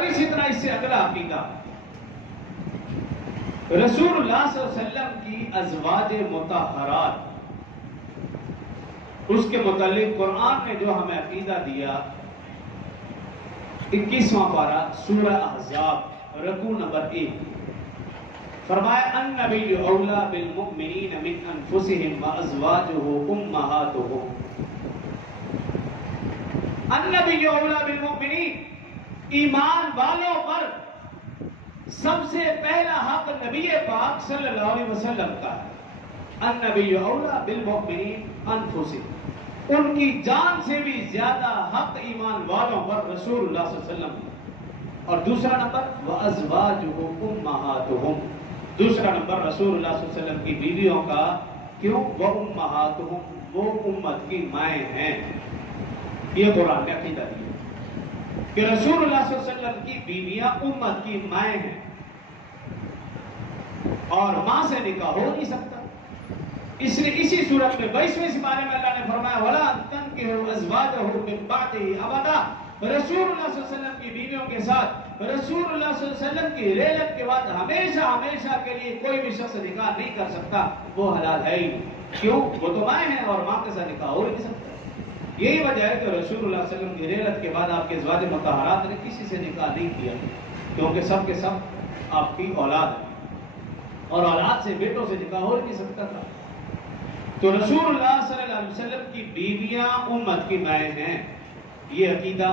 اور اسی طرح اس سے اگلا عقیدہ، رسول اللہ صلی اللہ علیہ وسلم کی ازواج مطہرات، اس کے متعلق قرآن نے جو ہمیں عقیدہ دیا، 21واں پارہ سورہ احزاب رکوع نمبر 1، فرمایا النبی اولا بالمؤمنین من انفسهم وازواجہ امہاتہم۔ النبی اولا بالمؤمنین، ایمان والوں پر سب سے پہلا حق نبی پاک صلی اللہ علیہ وسلم کا ہے۔ النبی اولا بالمؤمنین انفسهم، ان کی جان سے بھی زیادہ حق ایمان والوں پر رسول اللہ صلی اللہ علیہ وسلم ہے۔ اور دوسرا نمبر وازواجہ امہاتہم، دوسرا نمبر رسول اللہ صلی اللہ علیہ وسلم کی بیویوں کا، کیوں؟ وامہاتہم، وہ امت کی مائیں ہیں۔ یہ قرآن نے عقیدہ دیا کہ رسول اللہ صلی اللہ علیہ وسلم کی بیویاں امت کی مائیں ہیں، اور ماں سے نکاح ہو نہیں سکتا۔ اس لیے اسی صورت میں 22ویں سپارے میں اللہ نے فرمایا وَلَا تَنْكِحُوا أَزْوَاجَهُ مِن بَعْدِهِ أَبَدًا، رسول اللہ صلی اللہ علیہ وسلم کی بیویوں کے ساتھ رسول اللہ صلی اللہ علیہ وسلم کی رحلت کے بعد ہمیشہ ہمیشہ کے لیے کوئی بھی شخص نکاح نہیں کر سکتا، وہ حلال ہے ہی نہیں۔ کیوں؟ وہ تو مائیں ہیں اور ماں کے ساتھ نکاح ہو نہیں سکتا۔ یہی وجہ ہے کہ رسول اللہ صلی اللہ علیہ وسلم کی رحلت کے بعد آپ کے ازواج مطہرات نے کسی سے نکاح نہیں کیا، کیونکہ سب کے سب آپ کی اولاد ہے، اور اولاد سے بیٹوں سے نکاح ہو نہیں سکتا تھا۔ تو رسول اللہ صلی اللہ علیہ وسلم کی بیویاں امت کی مائیں ہیں، یہ عقیدہ۔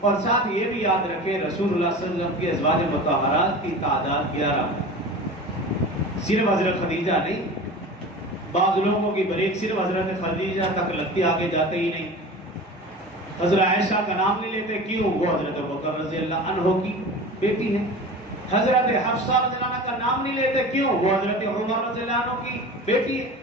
اور ساتھ یہ بھی یاد رکھیں رسول اللہ صلی اللہ علیہ وسلم کی ازواج مطہرات کی تعداد 11 ہے، صرف حضرت خدیجہ نہیں۔ بعض لوگوں کی بریک صرف حضرت خدیجہ تک لگتی، آگے جاتے ہی نہیں۔ حضرت عائشہ کا نام نہیں لیتے، کیوں؟ وہ حضرت ابوبکر رضی اللہ عنہ کی بیٹی ہے۔ حضرت حفصہ رضی اللہ عنہ کا نام نہیں لیتے، کیوں؟ وہ حضرت عمر رضی اللہ عنہ کی بیٹی ہے۔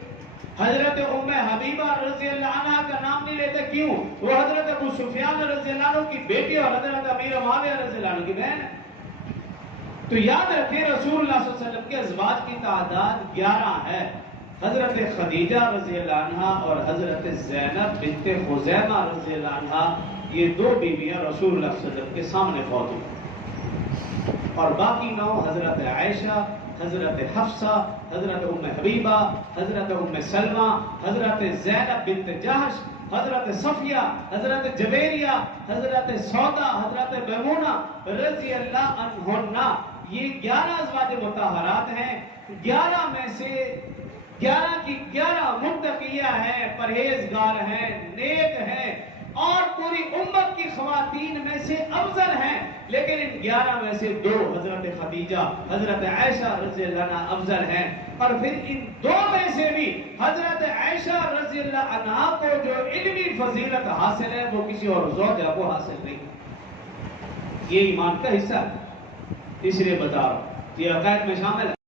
حضرت ام حبیبہ رضی اللہ عنہ کا نام نہیں لیتے، کیوں؟ وہ حضرت ابو سفیان رضی اللہ عنہ کی بیٹی اور حضرت امیر معاویہ رضی اللہ عنہ کی بہن ہے۔ تو یاد رکھیں رسول اللہ صلی اللہ علیہ وسلم کے ازواج کی تعداد 11 ہے۔ حضرت خدیجہ رضی اللہ عنہ اور حضرت زینب بنت خزیمہ رضی اللہ عنہ، یہ 2 بیویاں رسول اللہ صلی اللہ علیہ وسلم کے سامنے فوت ہوئی، اور باقی 9 حضرت عائشہ، حضرت حفصہ، حضرت ام حبیبہ، حضرت ام سلمہ، حضرت زینب بنت جہش، حضرت صفیہ، حضرت جویریہ، حضرت سودا، حضرت میمونہ رضی اللہ عنہن، یہ 11 ازواج مطہرات ہیں۔ 11 میں سے 11 کی 11 متقیہ ہیں، پرہیزگار ہیں، نیک ہیں، اور پوری امت کی خواتین میں سے افضل ہیں۔ لیکن ان 11 میں سے 2 حضرت خدیجہ، حضرت عائشہ رضی اللہ عنہ افضل ہیں، اور پھر ان 2 میں سے بھی حضرت عائشہ رضی اللہ عنہ کو جو علمی فضیلت حاصل ہے وہ کسی اور زوجہ کو حاصل نہیں۔ یہ ایمان کا حصہ ہے، اس لیے بتا رہا ہوں، یہ عقائد میں شامل ہے۔